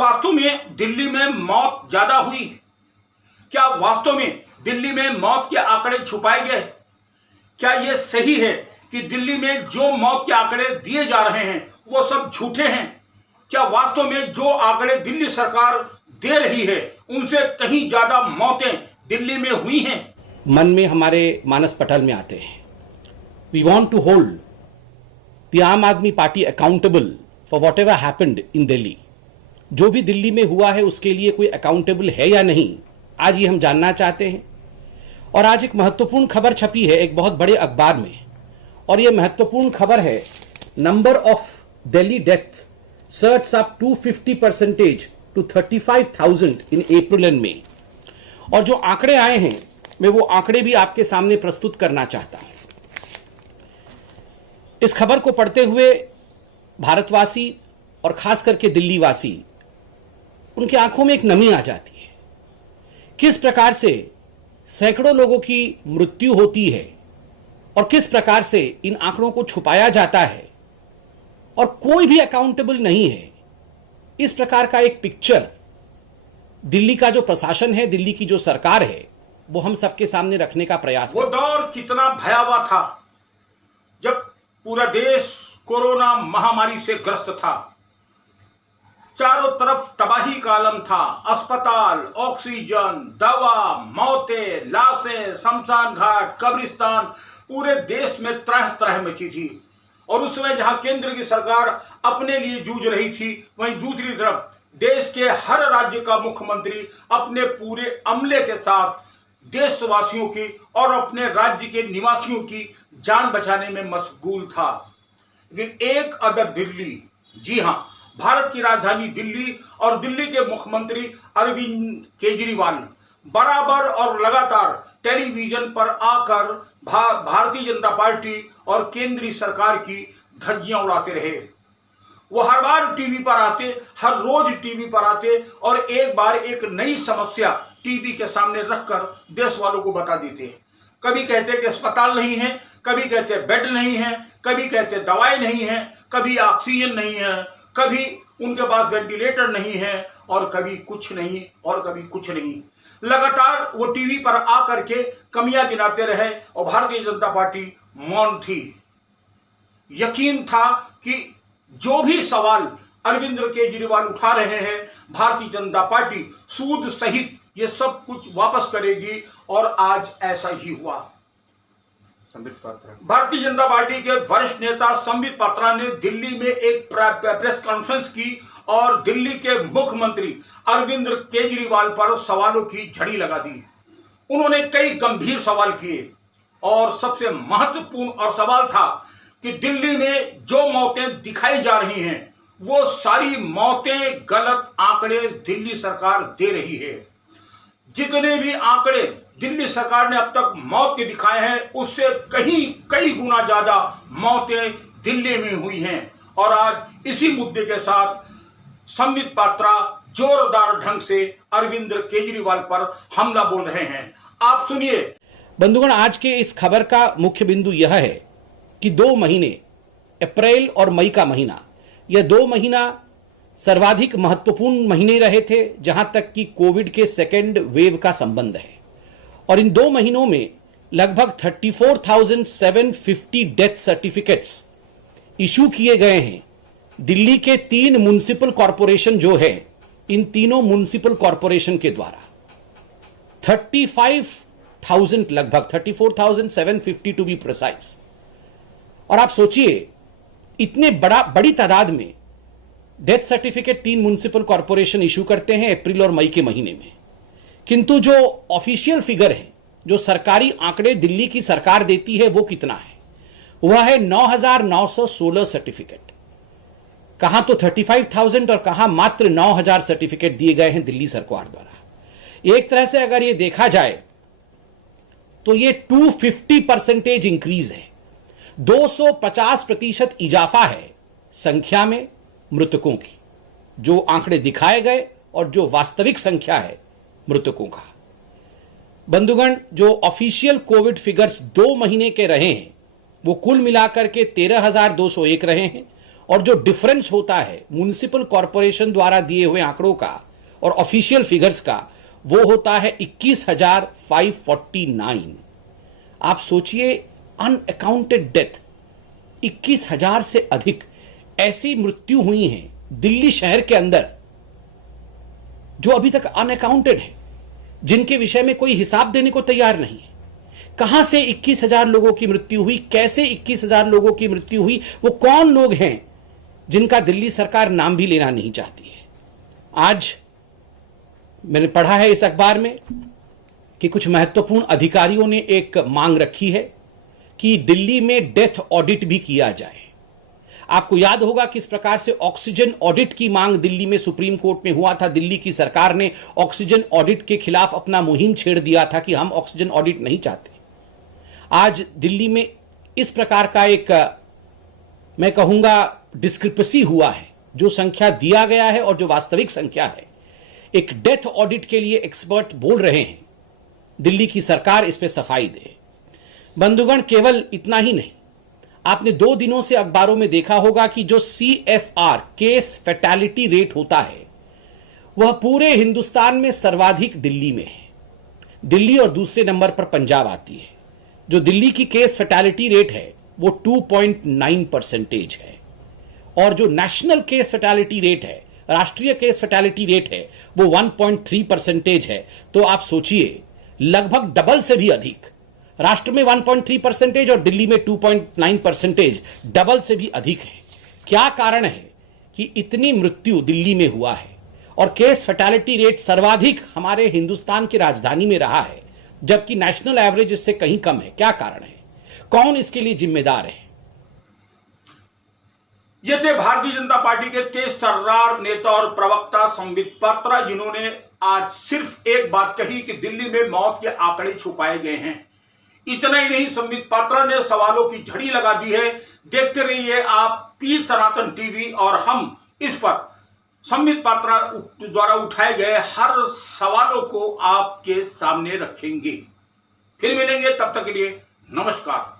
वास्तव में दिल्ली में मौत ज्यादा हुई? क्या वास्तव में दिल्ली में मौत के आंकड़े छुपाए गए? क्या यह सही है कि दिल्ली में जो मौत के आंकड़े दिए जा रहे हैं वो सब झूठे हैं? क्या वास्तव में जो आंकड़े दिल्ली सरकार दे रही है उनसे कहीं ज्यादा मौतें दिल्ली में हुई हैं? मन में हमारे मानस पटल में आते हैं। We want to hold the Aam Aadmi party accountable for whatever happened in Delhi. जो भी दिल्ली में हुआ है उसके लिए कोई अकाउंटेबल है या नहीं, आज ये हम जानना चाहते हैं। और आज एक महत्वपूर्ण खबर छपी है एक बहुत बड़े अखबार में, और यह महत्वपूर्ण खबर है, number of Delhi deaths surge up 250% to 35,000 in April and May. और जो आंकड़े आए हैं मैं वो आंकड़े भी आपके सामने प्रस्तुत करना चाहता हूं। इस खबर को पढ़ते हुए भारतवासी और खास करके दिल्ली वासी, उनकी आंखों में एक नमी आ जाती है। किस प्रकार से सैकड़ों लोगों की मृत्यु होती है और किस प्रकार से इन आंकड़ों को छुपाया जाता है और कोई भी अकाउंटेबल नहीं है। इस प्रकार का एक पिक्चर दिल्ली का जो प्रशासन है, दिल्ली की जो सरकार है, वो हम सबके सामने रखने का प्रयास वो दौर कितना भयावह था जब पूरा देश कोरोना महामारी से ग्रस्त था। चारों तरफ तबाही का आलम था। अस्पताल, ऑक्सीजन, दवा, मौतें, लाशें, शमशान घाट, कब्रिस्तान, पूरे देश में तरह तरह मची थी। और उस समय जहां केंद्र की सरकार अपने लिए जूझ रही थी, वहीं दूसरी तरफ देश के हर राज्य का मुख्यमंत्री अपने पूरे अमले के साथ देशवासियों की और अपने राज्य के निवासियों की जान बचाने में मशगूल था। लेकिन एक अदर दिल्ली, जी हां, भारत की राजधानी दिल्ली और दिल्ली के मुख्यमंत्री अरविंद केजरीवाल बराबर और लगातार टेलीविजन पर आकर भारतीय जनता पार्टी और केंद्रीय सरकार की धज्जियां उड़ाते रहे। वो हर बार टीवी पर आते, हर रोज टीवी पर आते और एक बार एक नई समस्या टीवी के सामने रखकर देश वालों को बता देते। कभी कहते कि अस्पताल नहीं है, कभी कहते बेड नहीं है, कभी कहते दवाई नहीं है, कभी ऑक्सीजन नहीं है, कभी उनके पास वेंटिलेटर नहीं है, और कभी कुछ नहीं और कभी कुछ नहीं। लगातार वो टीवी पर आकर के कमियां गिनाते रहे और भारतीय जनता पार्टी मौन थी। यकीन था कि जो भी सवाल अरविंद केजरीवाल उठा रहे हैं, भारतीय जनता पार्टी सूद सहित ये सब कुछ वापस करेगी, और आज ऐसा ही हुआ। भारतीय जनता पार्टी के वरिष्ठ नेता संबित पात्रा ने दिल्ली में एक प्रेस कॉन्फ्रेंस की और दिल्ली के मुख्यमंत्री अरविंद केजरीवाल पर सवालों की झड़ी लगा दी। उन्होंने कई गंभीर सवाल किए और सबसे महत्वपूर्ण और सवाल था कि दिल्ली में जो मौतें दिखाई जा रही हैं वो सारी मौतें गलत आंकड़े दिल्ली सरकार दे रही है। जितने भी आंकड़े दिल्ली सरकार ने अब तक मौत के दिखाए हैं उससे कई गुना ज्यादा मौतें दिल्ली में हुई हैं। और आज इसी मुद्दे के साथ संबित पात्रा जोरदार ढंग से अरविंद केजरीवाल पर हमला बोल रहे हैं। आप सुनिए। बंधुगण, आज के इस खबर का मुख्य बिंदु यह है कि 2 महीने, अप्रैल और मई का महीना, यह 2 महीना सर्वाधिक महत्वपूर्ण महीने रहे थे जहां तक कि कोविड के सेकेंड वेव का संबंध है। और इन 2 महीनों में लगभग 34,750 डेथ सर्टिफिकेट्स इशू किए गए हैं। दिल्ली के 3 म्युनिसिपल कॉरपोरेशन जो है, इन तीनों म्युनिसिपल कॉरपोरेशन के द्वारा 35,000, लगभग 34,750 टू बी प्रिसाइज। और आप सोचिए, इतने बड़ी तादाद में death certificate 3 municipal corporation issue करते हैं अप्रैल और मई के महीने में, किंतु जो ऑफिशियल फिगर है, जो सरकारी आंकड़े दिल्ली की सरकार देती है, वो कितना है? वह है 9,916 सर्टिफिकेट। कहां तो 35,000 और कहां मात्र 9,000 सर्टिफिकेट दिए गए हैं दिल्ली सरकार द्वारा। एक तरह से अगर ये देखा जाए तो ये 250% इंक्रीज है, 250% इजाफा है संख्या में मृतकों की, जो आंकड़े दिखाए गए और जो वास्तविक संख्या है मृतकों का। बंधुगण, जो ऑफिशियल कोविड फिगर्स 2 महीने के रहे हैं वो कुल मिलाकर के 13,201 रहे हैं, और जो डिफरेंस होता है म्युनिसिपल कॉरपोरेशन द्वारा दिए हुए आंकड़ों का और ऑफिशियल फिगर्स का, वो होता है 21,549। आप सोचिए, अनअकाउंटेड डेथ 21,000 से अधिक ऐसी मृत्यु हुई हैं दिल्ली शहर के अंदर जो अभी तक अनअकाउंटेड है, जिनके विषय में कोई हिसाब देने को तैयार नहीं है। कहां से 21,000 लोगों की मृत्यु हुई, कैसे 21,000 लोगों की मृत्यु हुई, वो कौन लोग हैं जिनका दिल्ली सरकार नाम भी लेना नहीं चाहती है। आज मैंने पढ़ा है इस अखबार में कि कुछ महत्वपूर्ण अधिकारियों ने एक मांग रखी है कि दिल्ली में डेथ ऑडिट भी किया जाए। आपको याद होगा कि इस प्रकार से ऑक्सीजन ऑडिट की मांग दिल्ली में सुप्रीम कोर्ट में हुआ था। दिल्ली की सरकार ने ऑक्सीजन ऑडिट के खिलाफ अपना मुहिम छेड़ दिया था कि हम ऑक्सीजन ऑडिट नहीं चाहते। आज दिल्ली में इस प्रकार का एक, मैं कहूंगा, डिस्क्रिपेंसी हुआ है। जो संख्या दिया गया है और जो वास्तविक संख्या है, एक डेथ ऑडिट के लिए एक्सपर्ट बोल रहे हैं। दिल्ली की सरकार इस पे सफाई दे। बंधुगण, केवल इतना ही नहीं, आपने 2 दिनों से अखबारों में देखा होगा कि जो CFR केस फैटेलिटी रेट होता है, वह पूरे हिंदुस्तान में सर्वाधिक दिल्ली में है। दिल्ली और दूसरे नंबर पर पंजाब आती है। जो दिल्ली की केस फैटेलिटी रेट है वो 2.9% है, और जो नेशनल केस फैटेलिटी रेट है, राष्ट्रीय केस फैटेलिटी रेट है, वो 1.3% है। तो आप सोचिए, लगभग डबल से भी अधिक। राष्ट्र में 1.3% और दिल्ली में 2.9%, डबल से भी अधिक है। क्या कारण है कि इतनी मृत्यु दिल्ली में हुआ है और केस फैटेलिटी रेट सर्वाधिक हमारे हिंदुस्तान की राजधानी में रहा है, जबकि नेशनल एवरेज इससे कहीं कम है? क्या कारण है? कौन इसके लिए जिम्मेदार है? ये थे भारतीय जनता पार्टी के तेज तर्रार नेता और प्रवक्ता संबित पात्रा, जिन्होंने आज सिर्फ एक बात कही कि दिल्ली में मौत के आंकड़े छुपाए गए हैं। इतना ही नहीं, संबित पात्रा ने सवालों की झड़ी लगा दी है। देखते रहिए आप पी सनातन टीवी, और हम इस पर संबित पात्रा द्वारा उठाए गए हर सवालों को आपके सामने रखेंगे। फिर मिलेंगे, तब तक के लिए नमस्कार।